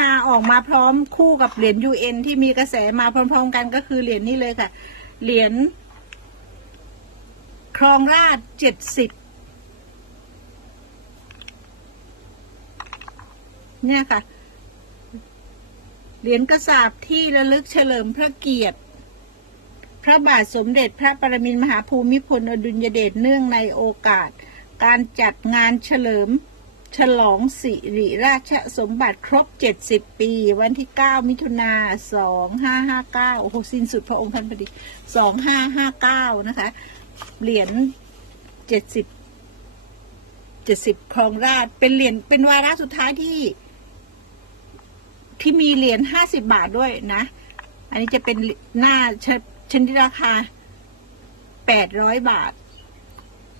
มาออกมาพร้อมคู่กับเหรียญ UN ที่มีกระแสมาพร้อมๆกันก็คือเหรียญนี้เลยค่ะ เหรียญครองราชเจ็ดสิบเนี่ยค่ะ เหรียญกระสาบที่ระลึกเฉลิมพระเกียรติ พระบาทสมเด็จพระปรมินทรมหาภูมิพลอดุลยเดชเนื่องในโอกาส การจัดงานเฉลิม ฉลองสิริราชสมบัติครบ 70 ปี วันที่ 9 มิถุนา2559 โอ้โห สิ้นสุดพระองค์ท่านพอดี 2559 นะคะ เหรียญ 70 70 ครองราช เป็นเหรียญ เป็นวาระสุดท้ายที่ ที่มีเหรียญ 50 บาทด้วยนะ อันนี้จะเป็นหน้าชชนิดราคา 800 บาท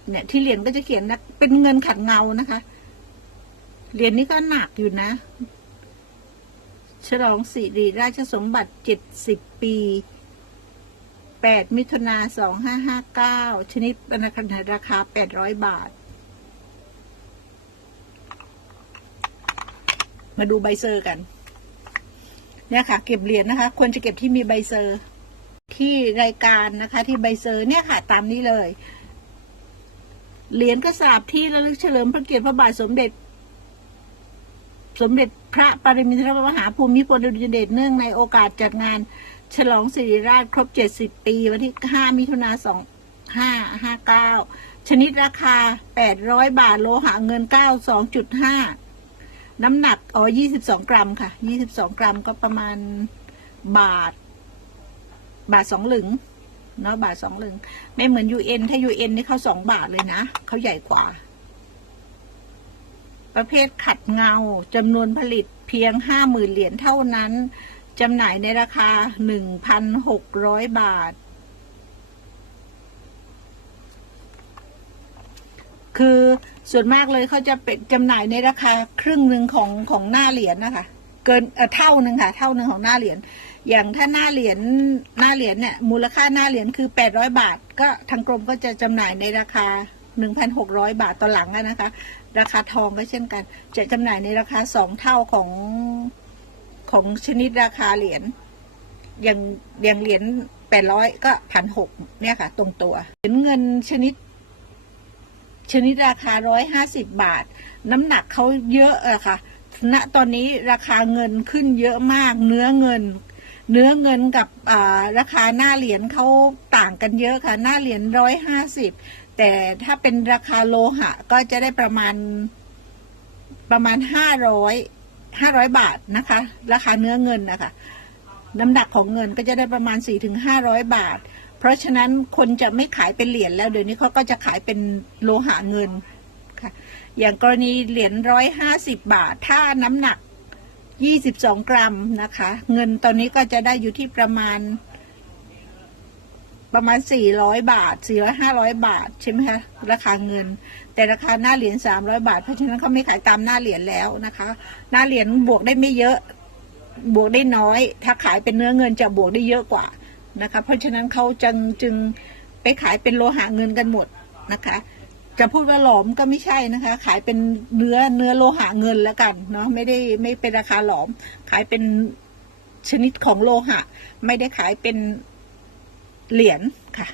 เนี่ย ที่เหรียญก็จะเขียนนะเป็นเงินขัดเงานะคะ เหรียญนี้ก็หนักอยู่นะ ฉลองสิริราชสมบัติเจ็ดสิบปี แปดมิถุนาสองห้าห้าเก้าชนิดบรรณาคราคาแปดร้อยบาท มาดูใบเซอร์กัน เนี่ยค่ะ เก็บเหรียญนะคะ ควรจะเก็บที่มีใบเซอร์ที่รายการนะคะ ที่ใบเซอร์เนี่ยค่ะ ตามนี้เลย เหรียญกระสาบที่ระลึกเฉลิมพระเกียรติพระบาทสมเด็จ สมเด็จพระปรมินทรมหาภูมิพลอดุลยเดชเนื่องในโอกาสจัดงาน ฉลองสิริราชครบ 70 ปี วันที่ 5 มิถุนา2559 ชนิดราคา 800 บาทโลหะเงิน 92.5 น้ำหนักอ๋อ22 กรัมค่ะ 22 กรัมก็ประมาณบาท บาทสองหลึงเนาะบาทสองหลึง ไม่เหมือน UN ถ้า UN นี่เขาสองบาทเลยนะ เขาใหญ่กว่า ประเภทขัดเงาจำนวนผลิตเพียงห้าหมื่นเหรียญเท่านั้นจำหน่ายในราคาหนึ่งพันหกร้อยบาท คือส่วนมากเลยเขาจะเป็นจำหน่ายในราคาครึ่งหนึ่งของของหน้าเหรียญนะคะ เกินเออเท่าหนึ่งค่ะ เท่าหนึ่งของหน้าเหรียญ อย่างถ้าหน้าเหรียญหน้าเหรียญเนี่ยมูลค่าหน้าเหรียญคือแปดร้อยบาท ก็ทางกรมก็จะจำหน่ายในราคา หนึ่งพันหกร้อยบาทต่อหลังนะคะ ราคาทองก็เช่นกัน จะจำหน่ายในราคาสองเท่าของของชนิดราคาเหรียญอย่างอย่างเหรียญแปดร้อยก็พันหกเนี่ยค่ะ ตรงตัวเหรียญเงินชนิด ชนิดราคาร้อยห้าสิบบาท น้ำหนักเขาเยอะอะค่ะณตอนนี้ราคาเงินขึ้นเยอะมาก เนื้อเงิน เนื้อเงินกับราคาหน้าเหรียญเขาต่างกันเยอะค่ะ หน้าเหรียญร้อยห้าสิบ แต่ถ้าเป็นราคาโลหะ ก็จะได้ประมาณประมาณห้าร้อยห้าร้อยบาทนะคะ ราคาเนื้อเงินนะคะน้ำหนักของเงินก็จะได้ประมาณสี่ถึงห้าร้อยบาท เพราะฉะนั้นคนจะไม่ขายเป็นเหรียญแล้วเดี๋ยวนี้เขาก็จะขายเป็นโลหะเงินค่ะ อย่างกรณีเหรียญร้อยห้าสิบบาท ถ้าน้ำหนักยี่สิบสองกรัมนะคะ เงินตอนนี้ก็จะได้อยู่ที่ประมาณ ประมาณสี่ร้อยบาทสี่ร้อยห้าร้อยบาท ใช่ไหมคะราคาเงิน แต่ราคาหน้าเหรียญสามร้อยบาท เพราะฉะนั้นเขาไม่ขายตามหน้าเหรียญแล้วนะคะ หน้าเหรียญบวกได้ไม่เยอะบวกได้น้อย ถ้าขายเป็นเนื้อเงินจะบวกได้เยอะกว่านะคะ เพราะฉะนั้นเขาจึงจึงไปขายเป็นโลหะเงินกันหมดนะคะ จะพูดว่าหลอมก็ไม่ใช่นะคะ ขายเป็นเนื้อเนื้อโลหะเงินแล้วกันเนาะไม่ได้ไม่เป็นราคาหลอม ขายเป็นชนิดของโลหะ ไม่ได้ขายเป็น เหรียญค่ะ